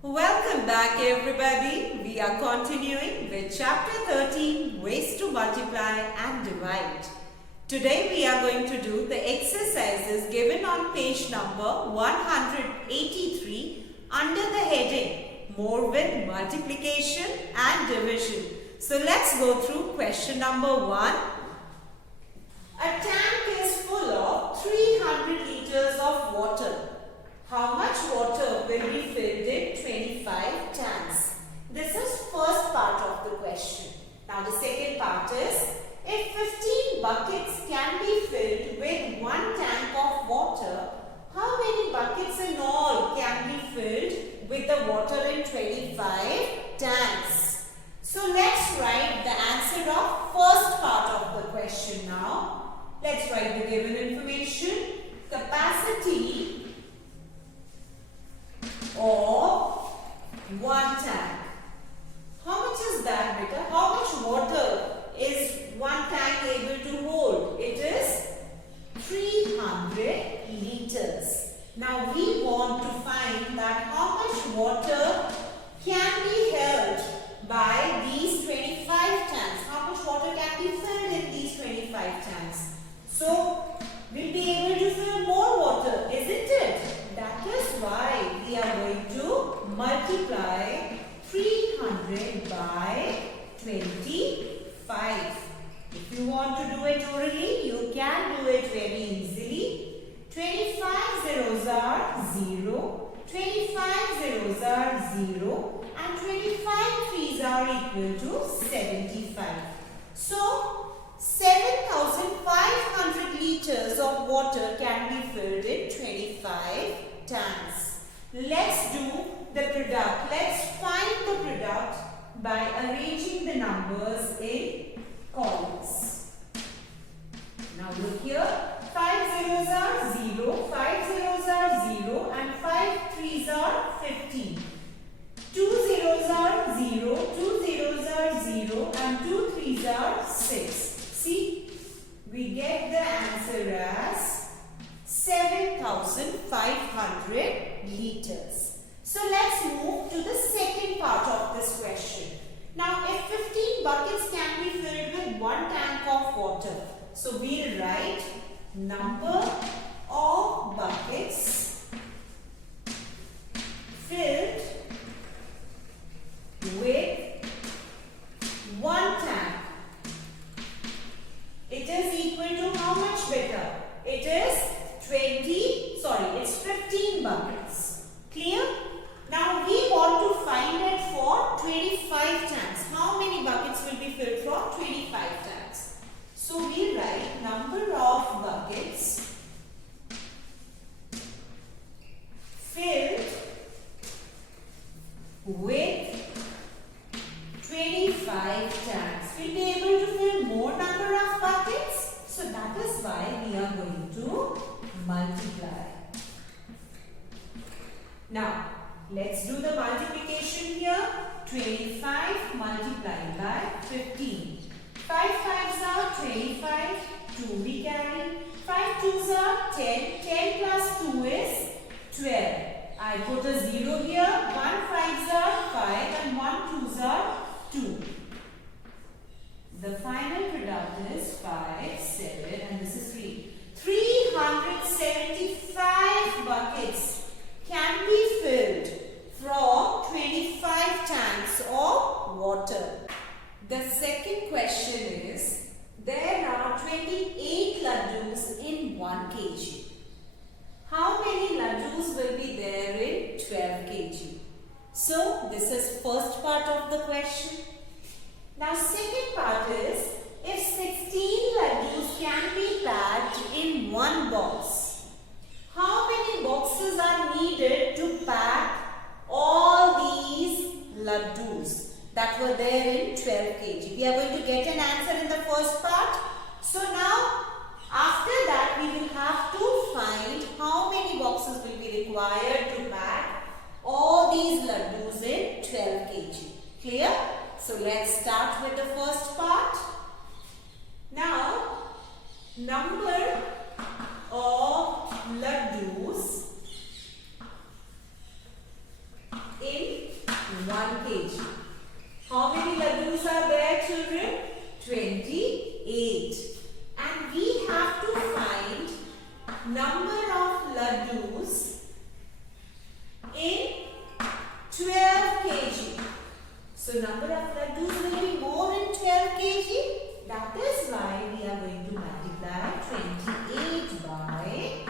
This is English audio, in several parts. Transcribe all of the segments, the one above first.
Welcome back everybody. We are continuing with chapter 13, ways to multiply and divide. Today we are going to do the exercises given on page number 183 under the heading More with Multiplication and Division. So let's go through question number 1. A tank is full of 300 liters of water. How much water will be filled in 25 tanks? This is first part of the question. Now the second part is, if 15 buckets can be filled with one tank of water, how many buckets in all can be filled with the water in 25 tanks? So let's write the answer of first part of the question now. Let's write the given information. Capacity of one tank. How much is that, beta? How much water is one tank able to hold? It is 300 liters. Now we want to find that how much water can be held by these 25 tanks. How much water can be filled in these 25 tanks? So we'll be able to fill more water, isn't it? That is why we are going to multiply 300 by 25. If you want to do it orally, you can do it very easily. 25 zeros are 0, 25 zeros are 0 and 25 threes are equal to 75. So 7,500 liters of water can be filled in 25 tanks. Let's do the product. Let's find the product by arranging the numbers in columns. Now look here. 5 zeros are 0, 5 zeros are 0 and 5 threes are 15. 2 zeros are 0, 2 zeros are 0 and 2 threes are 6. See, we get the answer as 7,500 liters. So let's move to the second part of this question. Now, if 15 buckets can be filled with one tank of water, so we'll write number of buckets filled with one tank. It is equal to how much, beta? It is 15 buckets. Clear? Now we want to find it for 25 tanks. How many buckets will be filled from 25 tanks? So we write number of buckets filled with 25 tanks. We'll be able to fill more number of buckets. So that is why we are going to multiply. Now, let's do the multiplication here. 25 multiplied by 15. 5 5s are 25. 2 we carry. 5 2s are 10. 10 plus 2 is 12. I put a 0 here. 1 5s are 5 and 1 2s are 2. The final product is 5, 7 and this is 3. 375 buckets can be filled from 25 tanks of water. The second question is, there are 28 laddus in 1 kg. How many laddus will be there in 12 kg? So this is first part of the question. Now second part is, if 16 laddus can be packed in one box, how many boxes are needed to pack all these laddus that were there in 12 kg? We are going to get an answer in the first part. So now after that we will have to find how many boxes will be required to pack all these laddus in 12 kg. Clear? So let's start with the first part. Now, number of laddus in laddus in 12 kg. So number of laddus will be more in 12 kg. That is why we are going to multiply 28 by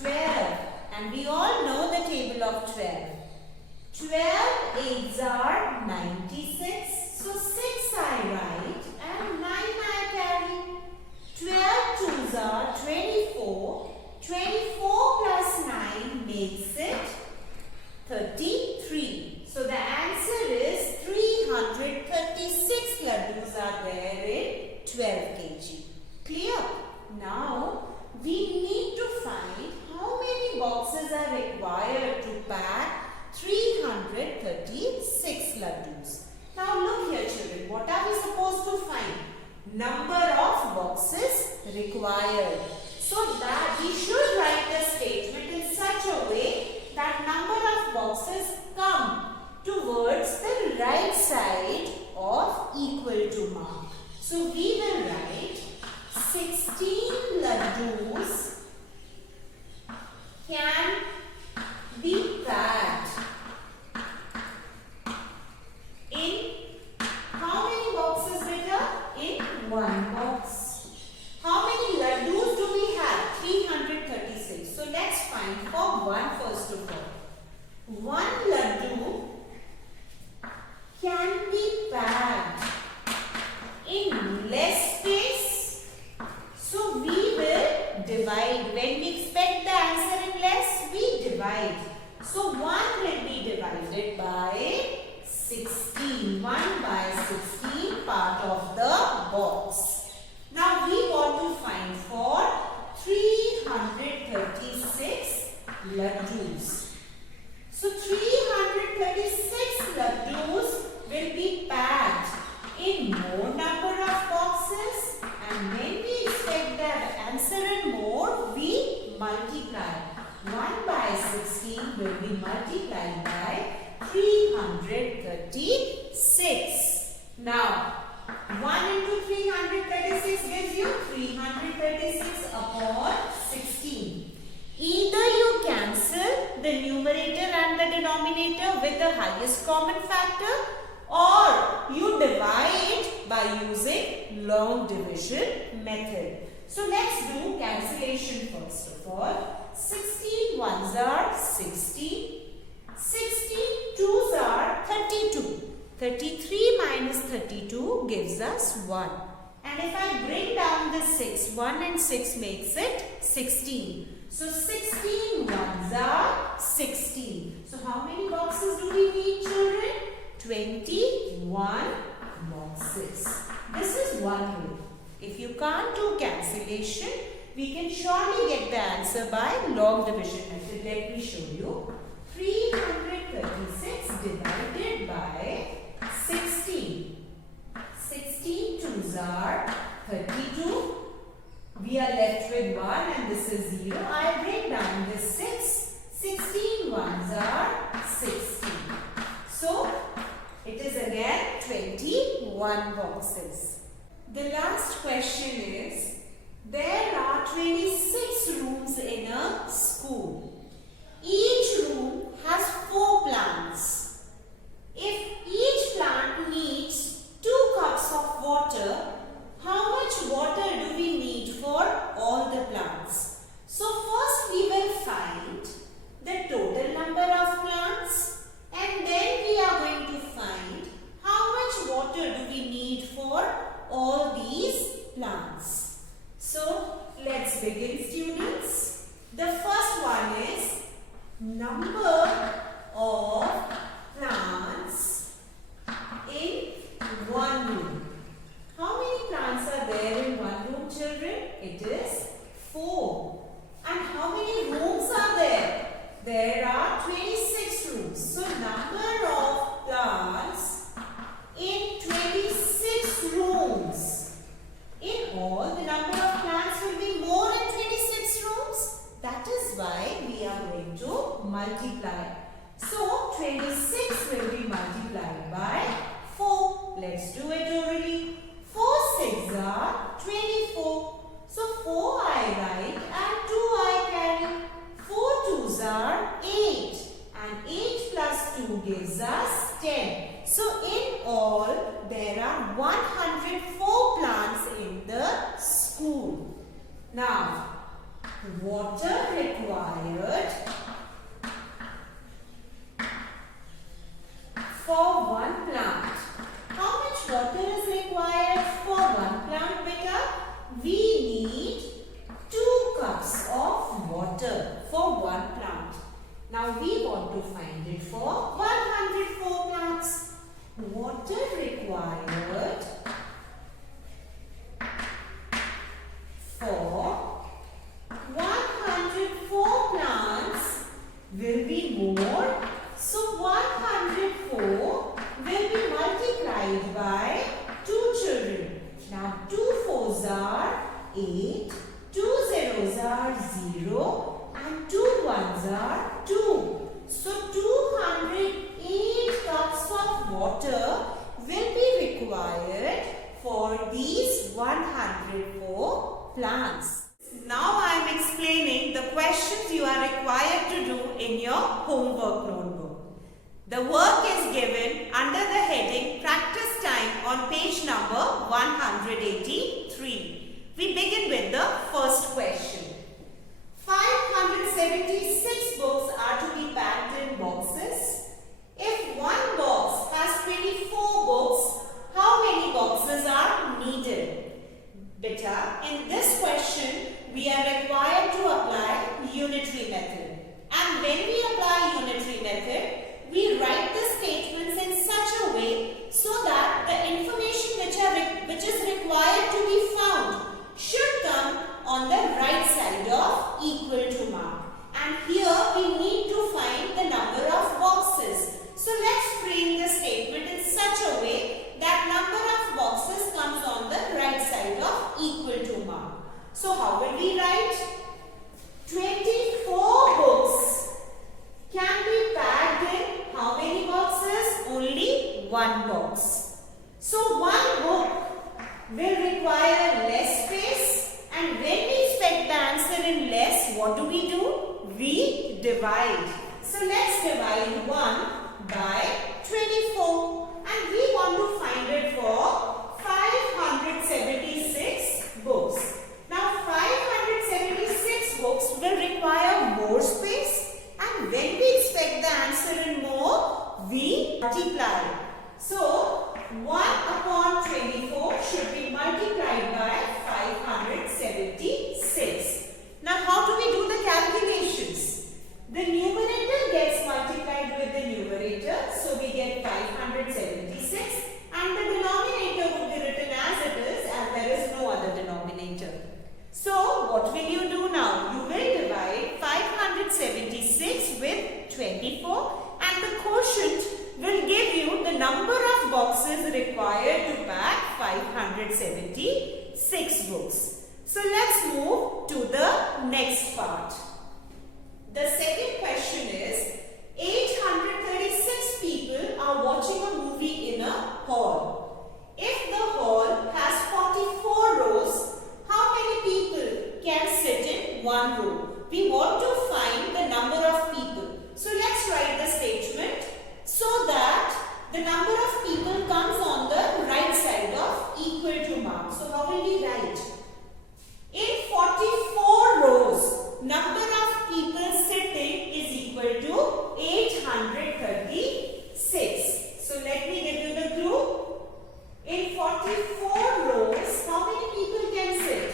12. And we all know the table of 12. 12 8s are 96. So 6 I write and 9 I carry. 12 2s are 24. 24 plus 9 makes it 33. So the answer is 336 laddus are there in 12 kg. Clear? Now we need to find how many boxes are required to pack 336 laddus. Now look here children, what are we supposed to find? Number of boxes required. So that we should write the statement in such a way that number of boxes come towards the right side of equal to mark. So we will write 16 laddus can be packed in how many boxes beta? In one box. How many laddus do we have? 336. So let's find for one first of all. One laddu can be packed in less space. So we will divide. When we expect the answer in less, we divide. So 1 will be divided by 16. 1 by 16 part of the box. Now we want to find for 336 laddus. So 336 laddus will be packed in more number of boxes, and when we expect the answer in more, we multiply. 1 by 16 will be multiplied by 336. Now 1 into 336 gives you 336 upon 16. Either you cancel the numerator and the denominator with the highest common factor, or you divide by using long division method. So let's do cancellation first of all. 16 ones are 16. 16 twos are 32. 33 minus 32 gives us 1. And if I bring down the 6, 1 and 6 makes it 16. So 16 ones are 16. So how many boxes do we need children? 21 boxes. This is one way. If you can't do cancellation, we can surely get the answer by long division method. Let me show you. 336 divided by 16. 16 twos are 32. We are left with 1 and this is 0. I bring down this 6. 16 ones are 16. So, it is again 21 boxes. The last question is, there are 26 rooms in a school. Each room has 4 plants. If each plant needs 2 cups of water, how much water do we need for all the plants? So first we will find the total number of plants, and then we are going to find how much water do we need for all these plants. So let's begin students. The first one is number of plants in one room. How many plants are there in one room children? It is 4. And how many rooms are there? There are 26 rooms. So number of plants in 26 rooms. In all, the number of plants will be more than 26 rooms. That is why we are going to multiply. So 26 will be multiplied by 4. Let's do it orally. 4 6 are 24. So 4 I write and 2 I carry. 4 2s are 8. And 8 plus 2 gives us 10. So in all, there are 104 plants in the school. Now, water required for one plant. How much water is required for one plant, beta? We need 2 cups of water for one plant. Now we want to find it for 104 plants. Water required for 104 plants will be more. So 104 will be multiplied by 2 children. Now 2 4s are 8, 2 zeros are 0 and 2 1s are 2. So 208 cups of water will be required for these 104 plants. Now I am explaining the questions you are required to do in your homework notebook. The work is given under the heading Practice Time on page number 183. We begin with the first question. 576 books are to be packed in boxes. If one box has 24 books, how many boxes are needed? Beta, in this question, we are required to apply unitary method. And when we apply unitary method, we write the statements in such a way so that the information which is required to be found should come on the right side of equal to mark. And here we need to find the number of boxes. So let's frame the statement in such a way that number of boxes comes on the right side of equal to mark. So how will we write? 24 books can be packed in how many boxes? Only one box. So one book will require less space, and when we expect the answer in less, what do? We divide. So let's divide 1 by 24, and we want to find it for 576 books. Now 576 books will require more space, and when we expect the answer in more, we multiply. So 1 upon 24 should be multiplied by 576. Now how do we do the calculations? The numerator gets multiplied with the numerator, so we get 576, and the denominator would be written as it is, as there is no other denominator. So what will you do now? You will divide 576 with 24, and the quotient will give you the number of boxes required to pack 576 books. So let's move to the next part. The second question is, 836 people are watching a movie in a hall. If the hall has 44 rows, how many people can sit in one row? We want to find the number of people. So let's write the statement so that the number of people comes on the right side of equal to mark. So how will we write? In 44 rows, number of people sitting is equal to 836. So let me give you the clue. In 44 rows, how many people can sit?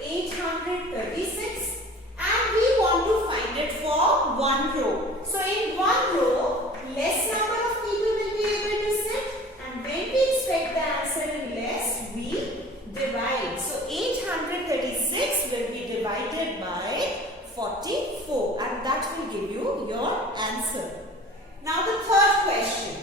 836. And we want to find it for one row. So in one row, less number of people will be able to sit. And when we expect the answer in less, we divide. So 836 will be divided by 44, and that will give you your answer. Now the third question.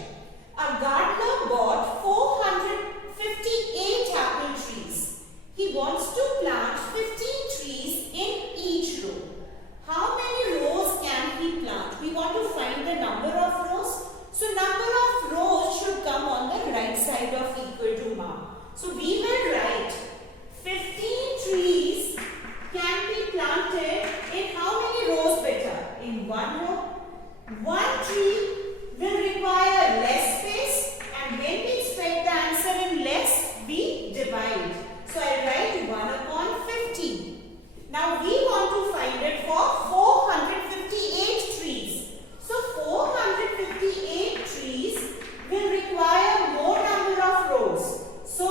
A gardener bought 458 apple trees. He wants to plant 15 trees in each row. How many rows can he plant? We want to find the number of rows. So number of rows should come on the right side of equal to mark. So we will write 15 trees can be planted in how many rows, beta? In one row. One tree will require less space, and when we expect the answer in less, we divide. So I write 1 upon 50. Now we want to find it for 458 trees. So 458 trees will require more number of rows. So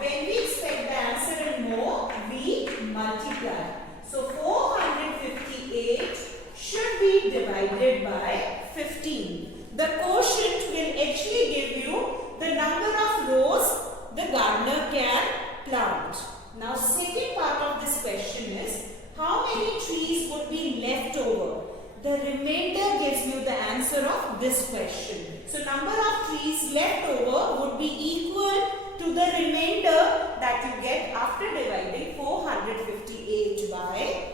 when we expect the answer in more, we multiply. So 458 should be divided by 15. The quotient will actually give you the number of rows the gardener can plant. Now second part of this question is, how many trees would be left over? The remainder gives you the answer of this question. So number of trees left over would be equal to the remainder that you get after dividing 458 by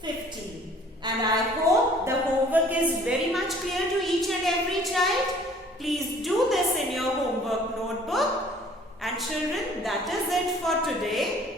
15. And I hope the homework is very much clear to each and every child. Please do this in your homework notebook. And children, that is it for today.